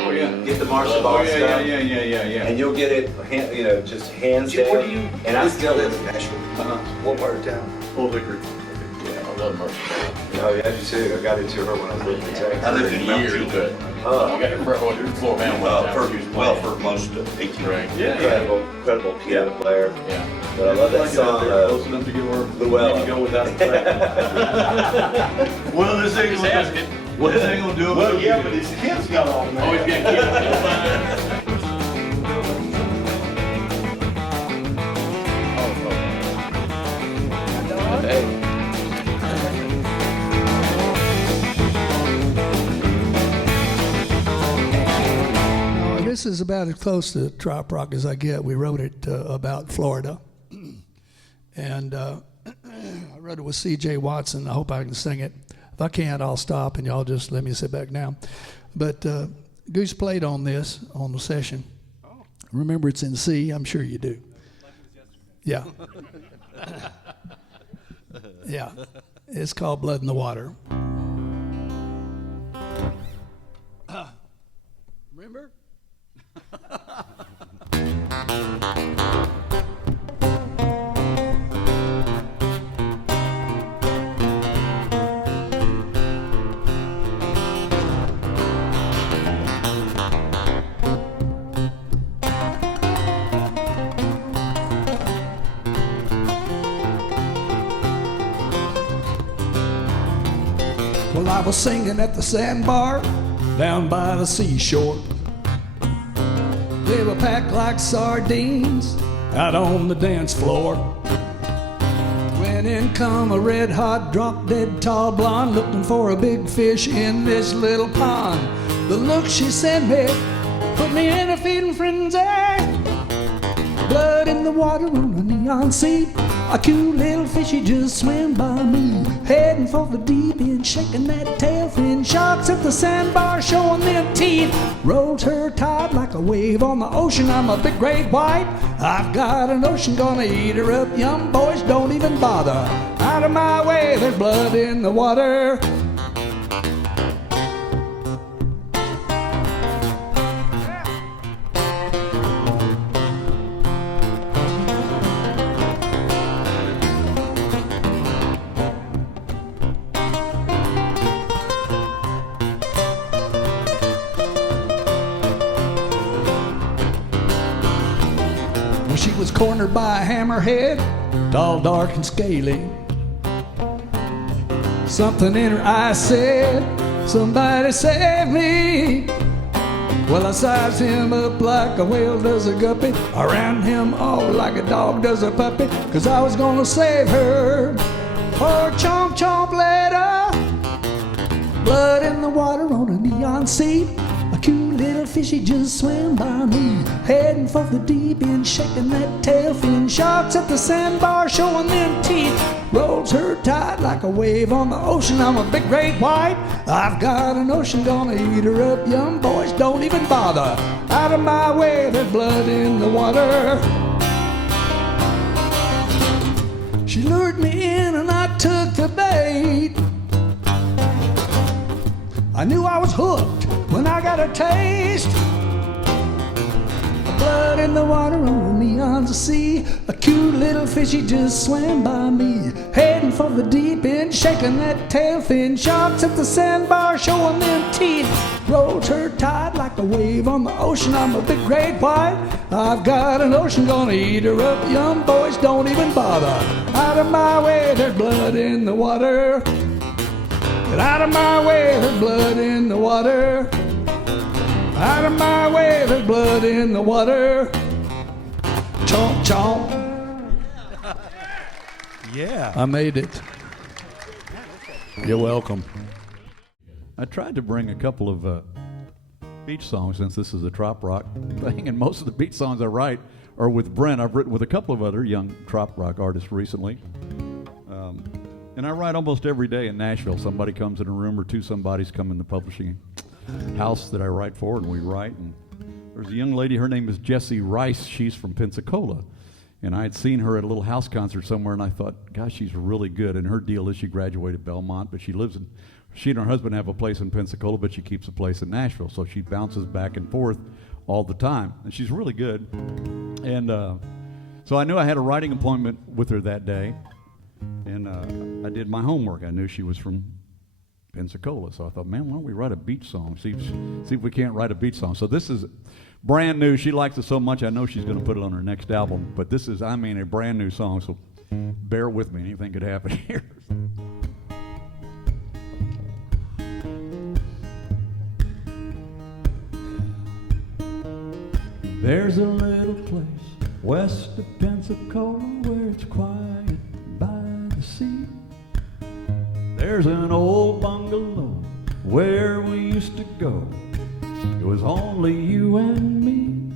Oh yeah. Get the marching ball stuff. Yeah. And you'll get it, just hands down. Where do you? And I still live in Nashville. What part of town? Old Hickory. Yeah, I love marching band. Oh yeah, I do too. I got into her when I was living in Texas. I lived in Years, but you got your floor band one time. for most of 18 Right. Incredible piano player. Yeah. But I love that song. Close enough to get where Llewellyn. you go without the practice. Well, this ain't Just gonna ask it. Well, this ain't gonna do it. Well, yeah, but his kids got on there. Always got kids. Hey. This is about as close to Troprock as I get. We wrote it about Florida. And I wrote it with C.J. Watson. I hope I can sing it. If I can't, I'll stop and y'all just let me sit back down. But Goose played on this on the session. Remember, it's in C. I'm sure you do. Yeah. Yeah. It's called Blood in the Water. Remember? Well, I was singing at the sandbar down by the seashore. They were packed like sardines out on the dance floor. When in come a red-hot, drop-dead tall blonde looking for a big fish in this little pond. The look she sent me put me in a feeding frenzy. Blood in the water on a neon seat. A cute little fishy just swam by me, heading for the deep end, shaking that tail fin. Sharks at the sandbar showing their teeth. Rolls her tide like a wave on the ocean. I'm a big great white. I've got an ocean gonna eat her up. Young boys, don't even bother. Out of my way, there's blood in the water. She was cornered by a hammerhead, tall, dark, and scaly. Something in her eyes said, somebody save me. Well, I sized him up like a whale does a guppy. I ran him off like a dog does a puppy, 'cause I was gonna save her. Poor chomp chomp later, blood in the water on a neon seat. A cute little fishy just swam by me, heading for the deep end, shaking that tail fin. Sharks at the sandbar showing them teeth. Rolls her tide like a wave on the ocean. I'm a big great white. I've got an ocean gonna eat her up. Young boys, don't even bother. Out of my way, there's blood in the water. She lured me in and I took the bait. I knew I was hooked when I got a taste. Blood in the water on the neon's sea. A cute little fishy just swam by me, heading for the deep end, shaking that tail fin. Sharks at the sandbar showing them teeth. Rolls her tide like a wave on the ocean. I'm a big great white. I've got an ocean gonna eat her up. Young boys, don't even bother. Out of my way, there's blood in the water. Get out of my way, there's blood in the water. Out of my way, there's blood in the water. Chomp, chomp. Yeah. I made it. You're welcome. I tried to bring a couple of beach songs, since this is a trop rock thing, and most of the beach songs I write are with Brent. I've written with a couple of other young trop rock artists recently. And I write almost every day in Nashville. Somebody comes in a room or two, somebody's come in the publishing house that I write for, and we write. And there's a young lady, her name is Jessie Rice. She's from Pensacola. And I had seen her at a little house concert somewhere, and I thought, gosh, she's really good. And her deal is she graduated Belmont, but she lives in she and her husband have a place in Pensacola, but she keeps a place in Nashville, so she bounces back and forth all the time, and she's really good. And so I knew I had a writing appointment with her that day, and I did my homework. I knew she was from Pensacola, so I thought, man, why don't we write a beach song? See if we can't write a beach song. So this is brand new. She likes it so much, I know she's going to put it on her next album, but this is, I mean, a brand new song, so bear with me. Anything could happen here. There's a little place west of Pensacola where it's quiet by the sea. There's an old bungalow where we used to go. It was only you and me.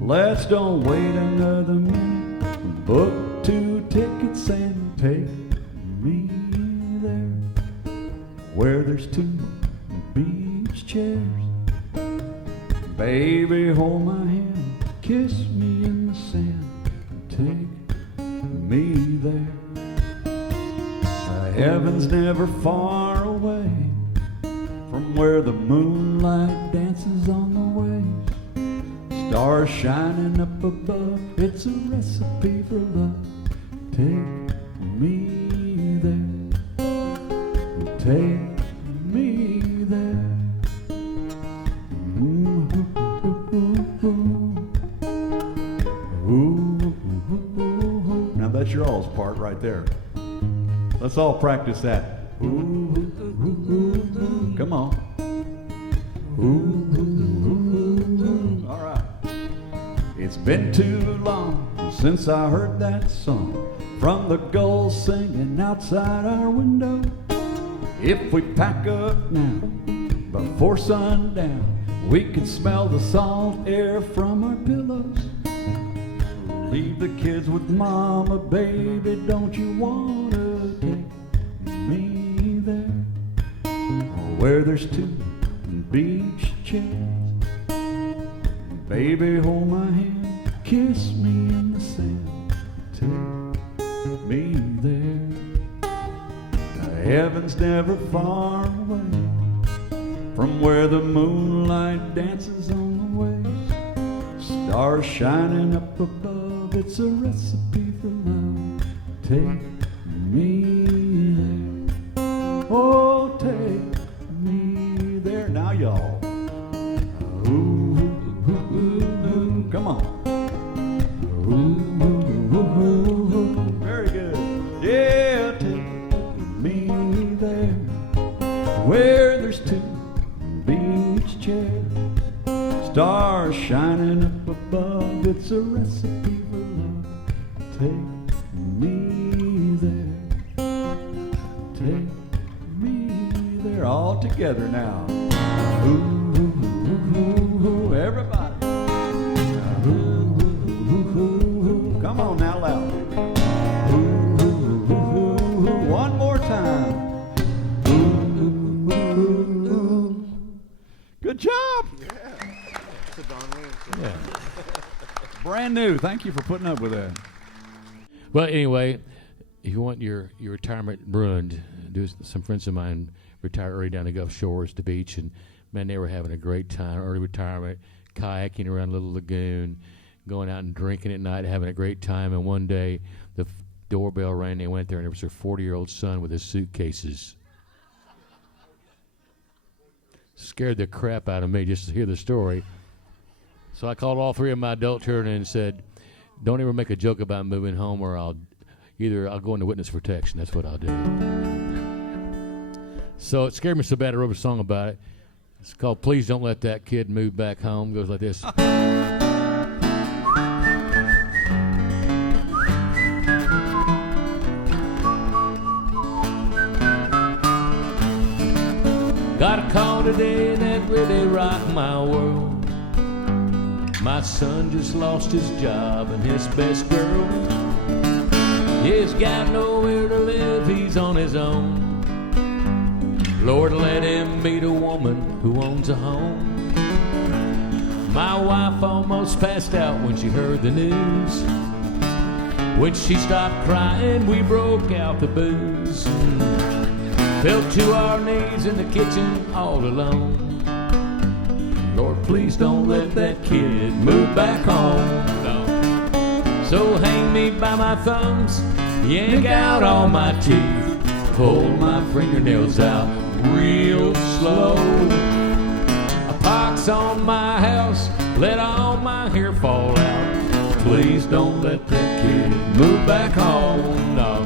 Let's don't wait another minute. Book 2 tickets and take me there, where there's 2 beach chairs. Baby, hold my hand, kiss me in the sand, take me there. The heaven's never far away from where the moonlight dances on the waves. Stars shining up above, it's a recipe for love. Take me there, take me there. Now that's your all's part right there. Let's all practice that. Come on. All right. It's been too long since I heard that song from the gulls singing outside our window. If we pack up now before sundown, we can smell the salt air from our pillows. Leave the kids with mama, baby, don't you wanna take me there, where there's 2 beach chairs. Baby, hold my hand, kiss me in the sand, take me there. The heaven's never far away from where the moonlight dances on the waves. Stars shining up above, it's a recipe for love. Take me there, oh, take me there. Now y'all, ooh, ooh, ooh, ooh, come on. Ooh, ooh, ooh, ooh. Very good. Yeah, take me there, where there's 2 beach chairs, stars shining up above, it's a recipe for love. Take me there, take me there, all together now. Ooh, ooh, ooh, ooh, everybody. Ooh, ooh, ooh, ooh, come on now, loud. Ooh, ooh, ooh, ooh, one more time. Good job. Yeah. Brand new. Thank you for putting up with that. Well, anyway, if you want your retirement ruined, some friends of mine retired early down the Gulf Shores, the beach, and man, they were having a great time. Early retirement, kayaking around a little lagoon, going out and drinking at night, having a great time. And one day, the doorbell rang. They went there, and there was their 40-year-old son with his suitcases. Scared the crap out of me just to hear the story. So I called all 3 of my adult children and said, don't ever make a joke about moving home, or I'll go into witness protection. That's what I'll do. So it scared me so bad I wrote a song about it. It's called Please Don't Let That Kid Move Back Home. It goes like this. Got a call today that really rocked my world. My son just lost his job and his best girl. He's got nowhere to live, he's on his own. Lord, let him meet a woman who owns a home. My wife almost passed out when she heard the news. When she stopped crying, we broke out the booze. Fell to our knees in the kitchen all alone. Lord, please don't let that kid move back home. No. So hang me by my thumbs, yank out all my teeth, pull my fingernails out real slow. A pox on my house, let all my hair fall out. Please don't let that kid move back home. No.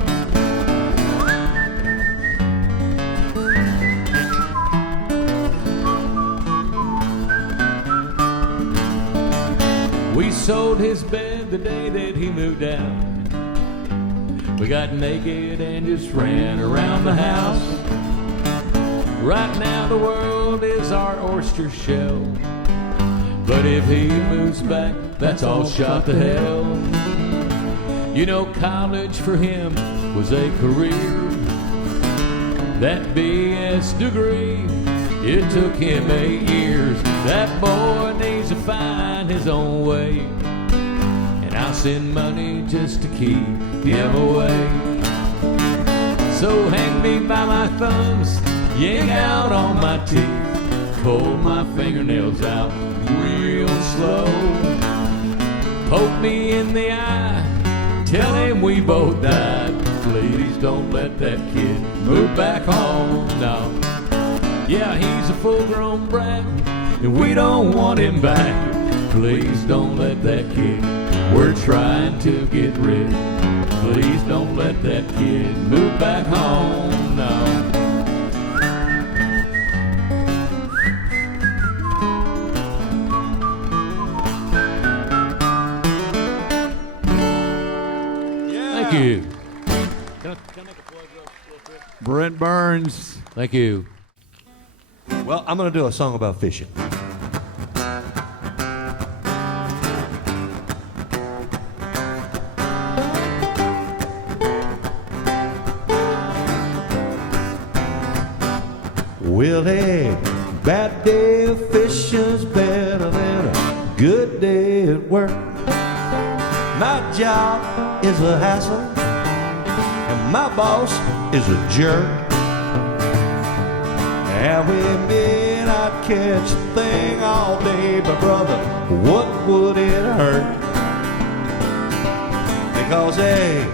We sold his bed the day that he moved out. We got naked and just ran around the house. Right now the world is our oyster shell, but if he moves back, that's all shot to hell. You know, college for him was a career. That BS degree, it took him 8 years. That boy needs to find his own way, and I'll send money just to keep him away. So hang me by my thumbs, yank out all my teeth, pull my fingernails out real slow. Poke me in the eye, tell him we both died. Please don't let that kid move back home. No. Yeah, he's a full-grown brat, and we don't want him back. Please don't let that kid, we're trying to get rid. Please don't let that kid move back home. No. Thank you. Can I make a plug real quick? Brent Burns. Thank you. Well, I'm going to do a song about fishing. Well, a bad day of fishing's better than a good day at work. My job is a hassle, and my boss is a jerk. And we may not catch a thing all day, but brother, what would it hurt? Because a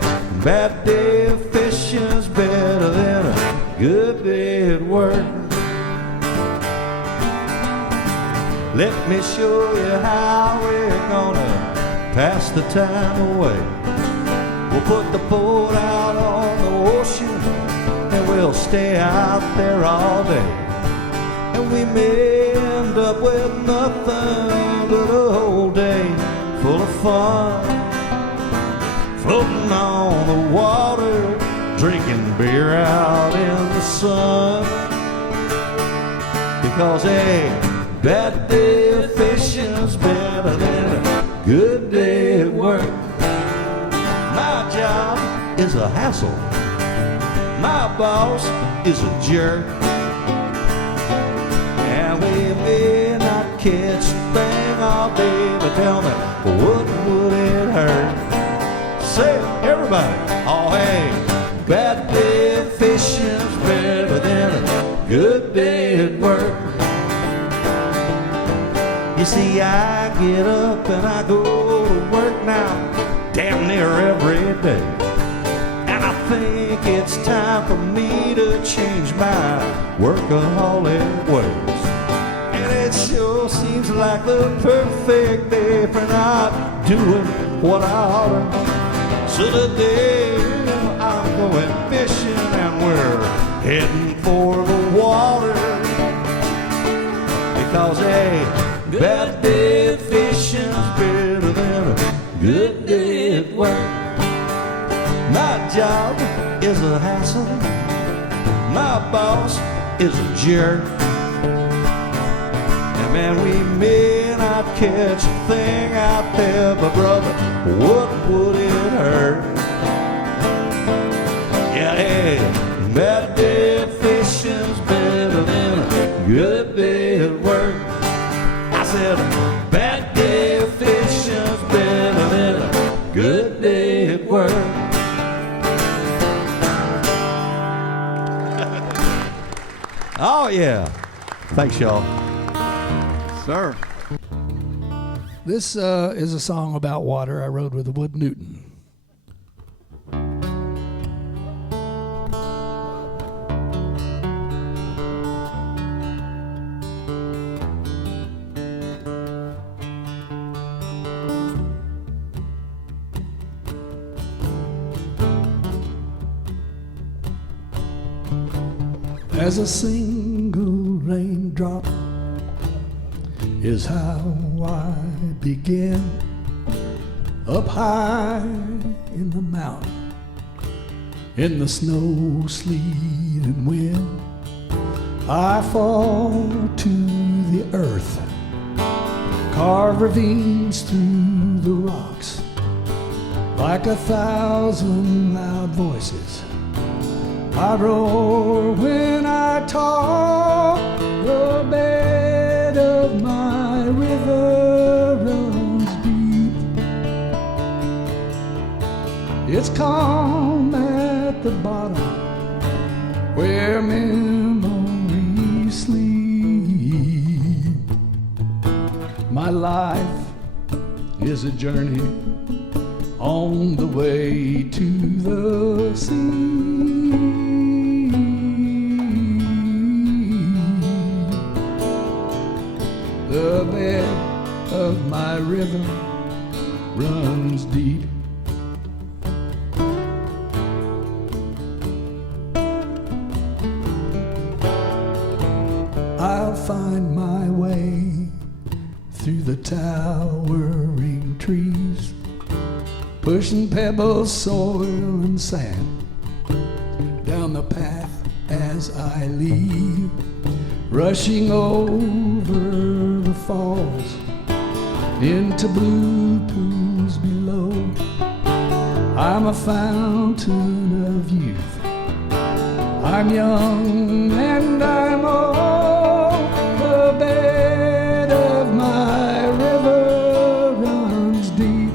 bad day of fishing's better than a good day at work. Let me show you how we're gonna pass the time away. We'll put the boat out on the ocean, and we'll stay out there all day. And we may end up with nothing but a whole day full of fun, floating on the water, drinking beer out in the sun. Because a bad day of fishing's better than a good day at work. My job is a hassle, my boss is a jerk. And we may not catch a thing all day, but tell me, what would it hurt? Say it, everybody. Oh, hey, bad day of fishing's better than a good day at work. You see, I get up and I go to work now, damn near every day. And I think it's time for me to change my workaholic ways. And it sure seems like the perfect day for not doing what I oughta. So today I'm going fishing and we're heading for the water. Because hey, bad day of fishing's better than a good day at work. My job is a hassle, my boss is a jerk. And man, we may not catch a thing out there, but brother, what would it hurt? Yeah, hey, bad day of fishing's better than a good day at work. I said, bad day of fishing's better than a good day at work. Oh, yeah. Thanks, y'all. Sir. This is a song about water I wrote with Wood Newton. As a single raindrop is how I begin, up high in the mountain, in the snow, sleet, and wind. I fall to the earth, carve ravines through the rocks, like 1,000 loud voices. I roar when I talk, the bed of my river runs deep. It's calm at the bottom where memories sleep. My life is a journey on the way to the sea. The bed of my river runs deep. I'll find my way through the towering trees, pushing pebbles, soil, and sand down the path as I leave, rushing over the falls into blue pools below. I'm a fountain of youth. I'm young and I'm old. The bed of my river runs deep.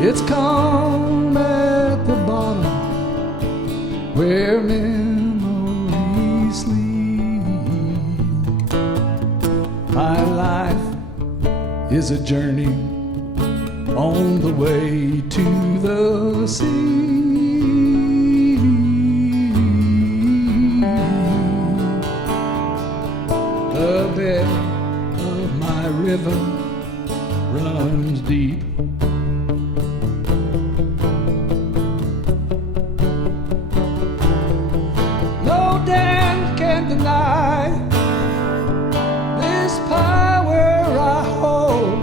It's calm at the bottom where memories sleep. My life is a journey on the way to the sea. The bed of my river runs deep. No dam can deny this power I hold.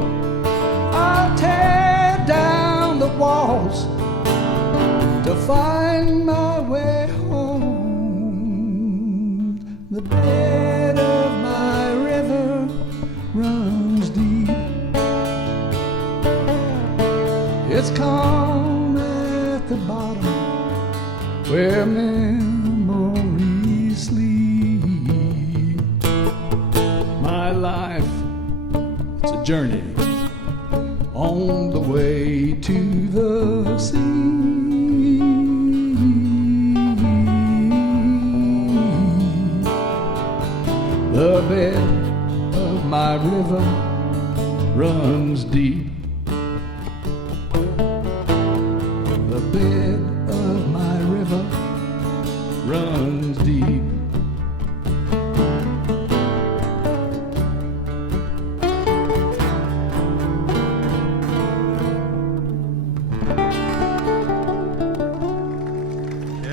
I'll tear down the walls to find my way home. The bed of my river runs deep. It's calm at the bottom where memories sleep. My life, it's a journey on the way to the sea. The bed of my river runs deep. The bed of my river runs deep.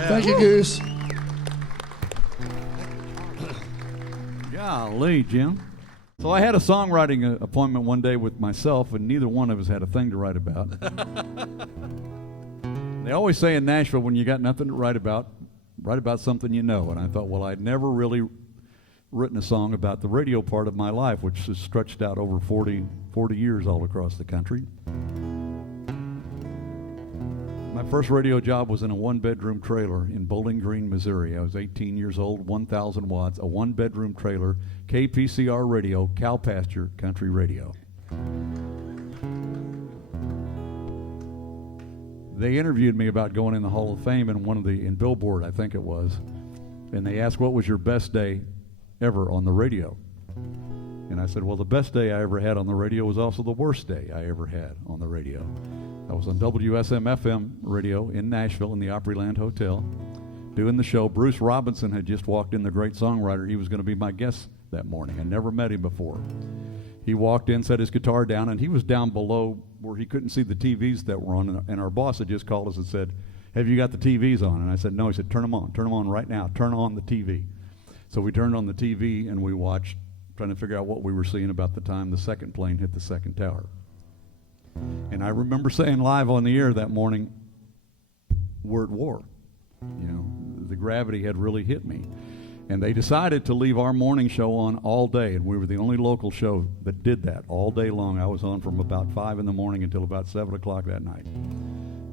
Thank you, Goose. Golly, Jim. So I had a songwriting appointment one day with myself, and neither one of us had a thing to write about. They always say in Nashville, when you got nothing to write about something you know. And I thought, well, I'd never really written a song about the radio part of my life, which has stretched out over 40 years all across the country. My first radio job was in a one-bedroom trailer in Bowling Green, Missouri. I was 18 years old, 1,000 watts, a one-bedroom trailer, KPCR radio, cow pasture, country radio. They interviewed me about going in the Hall of Fame in Billboard, I think it was. and they asked, what was your best day ever on the radio? And I said, well, the best day I ever had on the radio was also the worst day I ever had on the radio. I was on WSM-FM radio in Nashville in the Opryland Hotel doing the show. Bruce Robinson had just walked in, the great songwriter. He was going to be my guest that morning. I never met him before. He walked in, set his guitar down, and he was down below where he couldn't see the TVs that were on, and our boss had just called us and said, have you got the TVs on? And I said, no. He said, turn them on right now. Turn on the TV. So we turned on the TV and we watched, trying to figure out what we were seeing about the time the second plane hit the second tower. And I remember saying live on the air that morning, we're at war. You know, the gravity had really hit me. And they decided to leave our morning show on all day, and we were the only local show that did that all day long. I was on from about 5 in the morning until about 7 o'clock that night,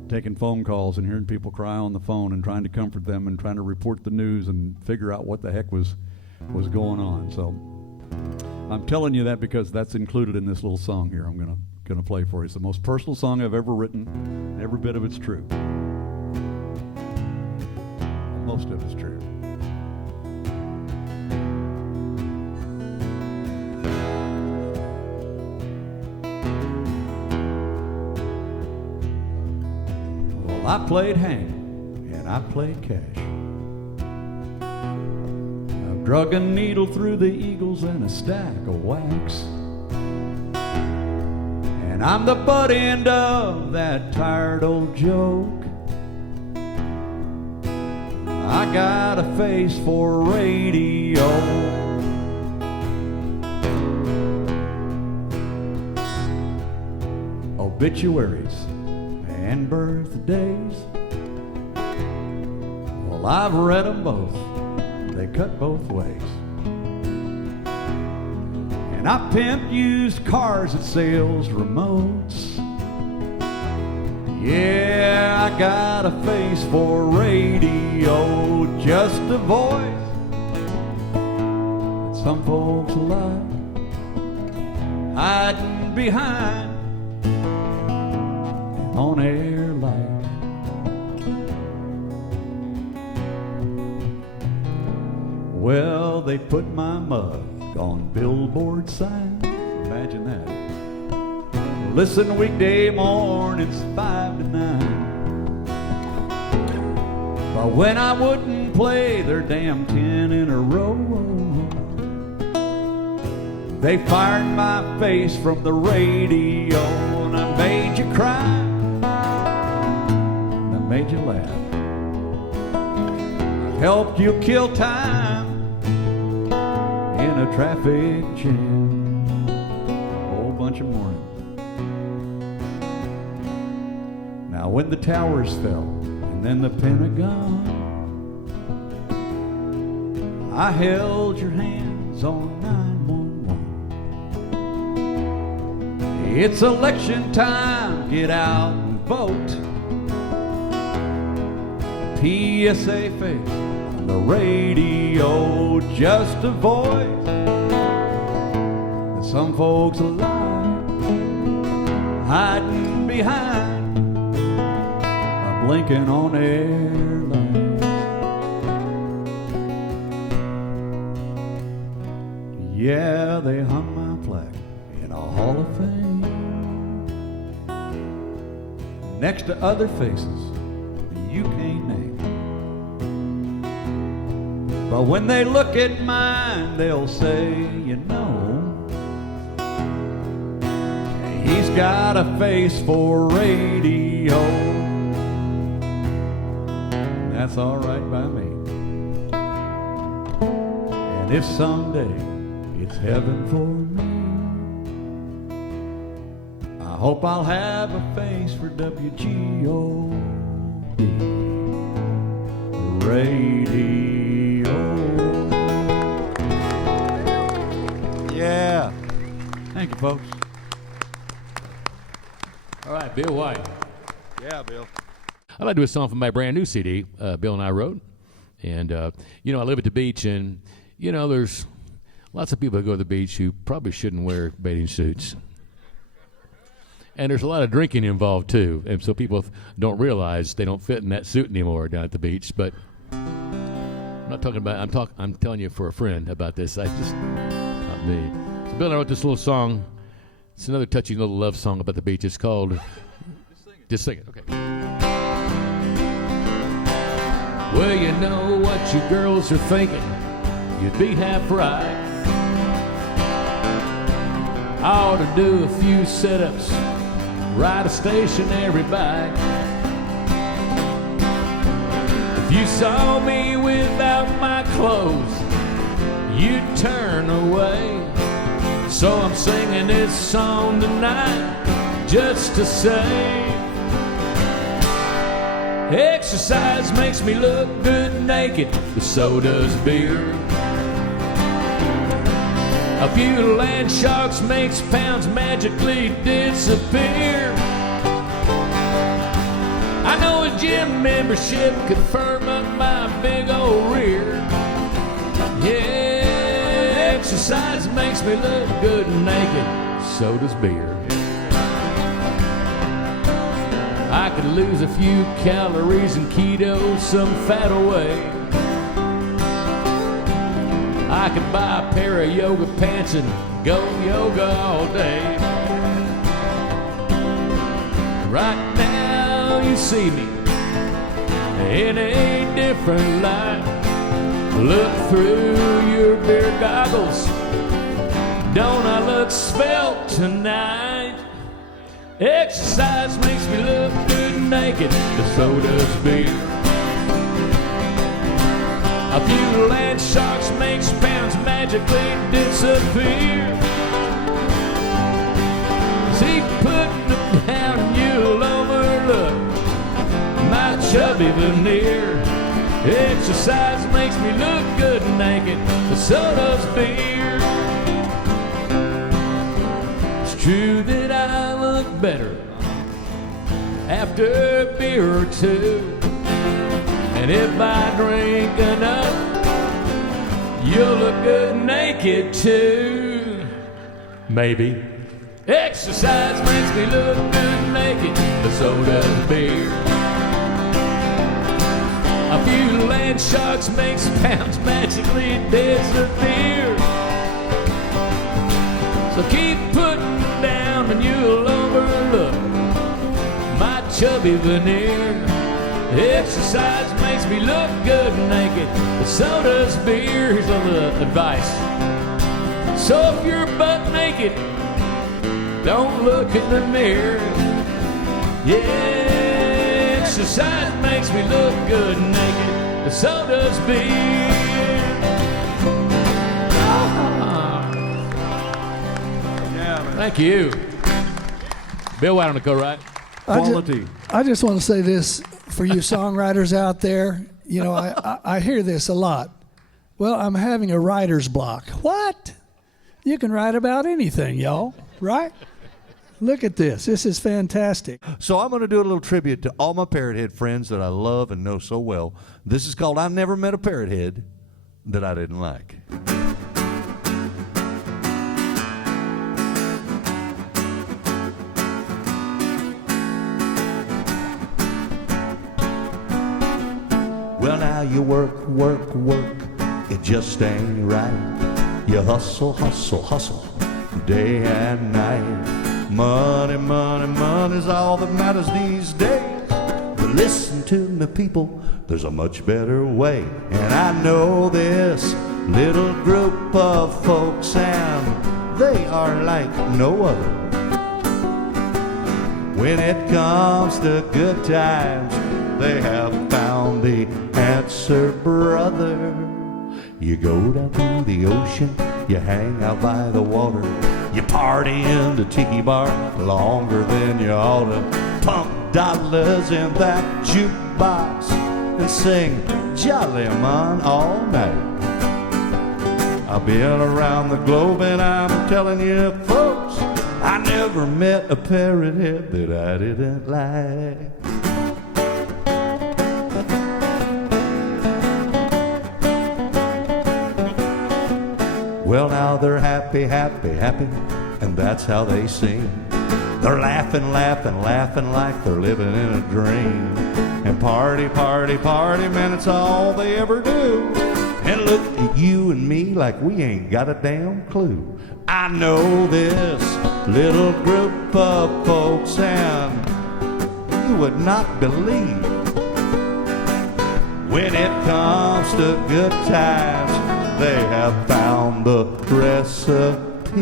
taking phone calls and hearing people cry on the phone and trying to comfort them and trying to report the news and figure out what the heck was going on. So I'm telling you that because that's included in this little song here I'm gonna play for you. It's the most personal song I've ever written. Every bit of it's true. Most of it's true. Well, I played hang and I played cash. I've drug a needle through the eagles and a stack of wax. And I'm the butt end of that tired old joke. I got a face for radio. Obituaries and birthdays, well, I've read them both. They cut both ways. And I pimped used cars at sales remotes. Yeah, I got a face for radio, just a voice that some folks like, hiding behind an on-air light. Well, they put my mug on billboard signs. Imagine that. Listen weekday mornings 5 to 9. But when I wouldn't play their damn 10 in a row, they fired my face from the radio. And I made you cry, and I made you laugh. I helped you kill time in a traffic jam. A whole bunch of mornings. Now when the towers fell and then the Pentagon, I held your hands on 911. It's election time, get out and vote. PSA face on the radio, just a voice that some folks like, hiding behind blinking on air light. Yeah, they hung my plaque in a Hall of Fame next to other faces you can't name. But when they look at mine, they'll say, you know, he's got a face for radio. That's all right by me. And if someday it's heaven for me, I hope I'll have a face for WGOD radio. Yeah. Thank you, folks. All right, Bill Whyte. Yeah, Bill. I'd like to do a song from my brand new CD, Bill and I wrote. And, you know, I live at the beach, and, you know, there's lots of people who go to the beach who probably shouldn't wear bathing suits. And there's a lot of drinking involved, too. And so people don't realize they don't fit in that suit anymore down at the beach. But I'm not talking about. I'm telling you for a friend about this. Not me. So Bill and I wrote this little song. It's another touching little love song about the beach. It's called. Just sing it. Okay. Well, you know what you girls are thinking. You'd be half right. I ought to do a few sit-ups, ride a stationary bike. If you saw me without my clothes, you'd turn away. So I'm singing this song tonight just to say, exercise makes me look good naked, but so does beer. A few land sharks makes pounds magically disappear. I know a gym membership could firm up my big old rear. Yeah, exercise makes me look good naked, so does beer. I could lose a few calories in keto some fat away. I could buy a pair of yoga pants and go yoga all day. Right now you see me in a different light. Look through your beer goggles. Don't I look svelte tonight? Exercise makes me look good naked, but so does beer. A few land sharks makes pounds magically disappear. See, putting it down, you'll overlook my chubby veneer. Exercise makes me look good naked, but so does beer. It's true that I look better after a beer or two. And if I drink enough, you'll look good naked too. Maybe. Exercise makes me look good naked, but so does beer. A few land sharks makes pounds magically disappear. So keep putting it down and you'll overlook my chubby veneer. Exercise makes me look good naked, but so does beer. Here's a little advice. So if you're butt naked, don't look in the mirror. Yeah, exercise makes me look good naked, but so does beer. Thank you. Bill Whyte on the co-write. Quality. I just want to say this for you songwriters out there. You know, I hear this a lot. Well, I'm having a writer's block. What? You can write about anything, y'all, right? Look at this. This is fantastic. So I'm going to do a little tribute to all my Parrot Head friends that I love and know so well. This is called I Never Met a Parrot Head That I Didn't Like. Well, now you work, it just ain't right. You hustle, day and night. Money's all that matters these days. But listen to me, people, there's a much better way. And I know this little group of folks, and they are like no other. When it comes to good times, they have found the answer, brother. You go down to the ocean, you hang out by the water, you party in the tiki bar longer than you ought to. Pump dollars in that jukebox and sing Jolly Man all night. I've been around the globe and I'm telling you folks, I never met a parrot head that I didn't like. Well, now they're happy, and that's how they seem. They're laughing like they're living in a dream. And party, man, it's all they ever do. look at you and me like we ain't got a damn clue. I know this little group of folks, and you would not believe when it comes to good times, they have found the recipe.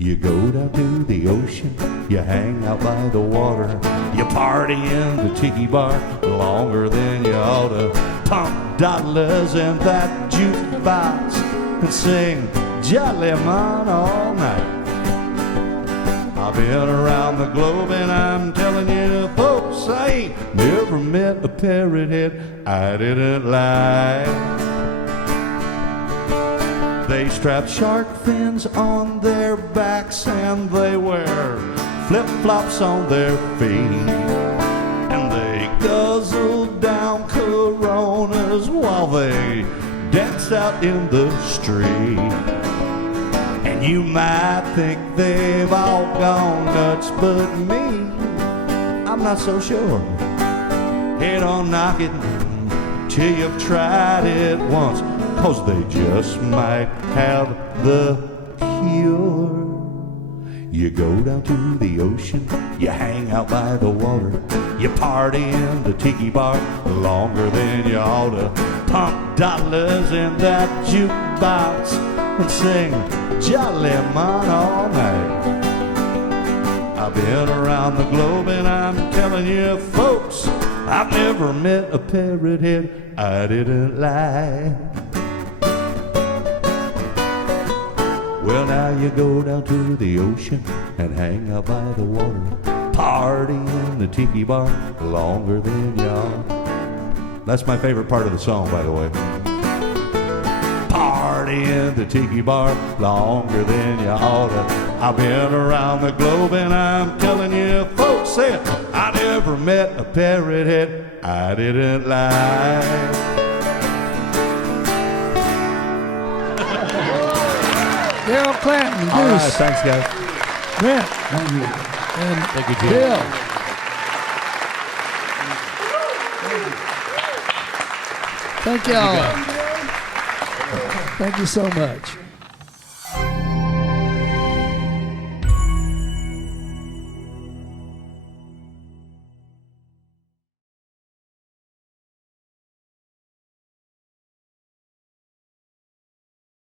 You go down to the ocean, you hang out by the water, you party in the tiki bar longer than you ought to, pump dollars in that jukebox and sing Jolly Man all night. I've been around the globe and I'm telling you folks, I ain't never met a parrot head I didn't like. They strap shark fins on their backs and they wear flip-flops on their feet. And they guzzle down Coronas while they dance out in the street. And you might think they've all gone nuts, but me, I'm not so sure. Hey, don't knock it till you've tried it once, 'cause they just might have the cure. You go down to the ocean, you hang out by the water, you party in the tiki bar longer than you ought to, pump dollars in that jukebox and sing Jolly Man all night. I've been around the globe and I'm telling you folks, I've never met a parrot head I didn't like. Well, now you go down to the ocean and hang out by the water, party in the tiki bar longer than y'all. That's my favorite part of the song, by the way. Party in the tiki bar longer than you ought to. I've been around the globe and I'm telling you folks, say it, I never met a parrot head I didn't like. Darrell Clanton, Goose. All right, thanks, guys. Brent. Thank you, Jim. Bill. Thank y'all. Thank you so much.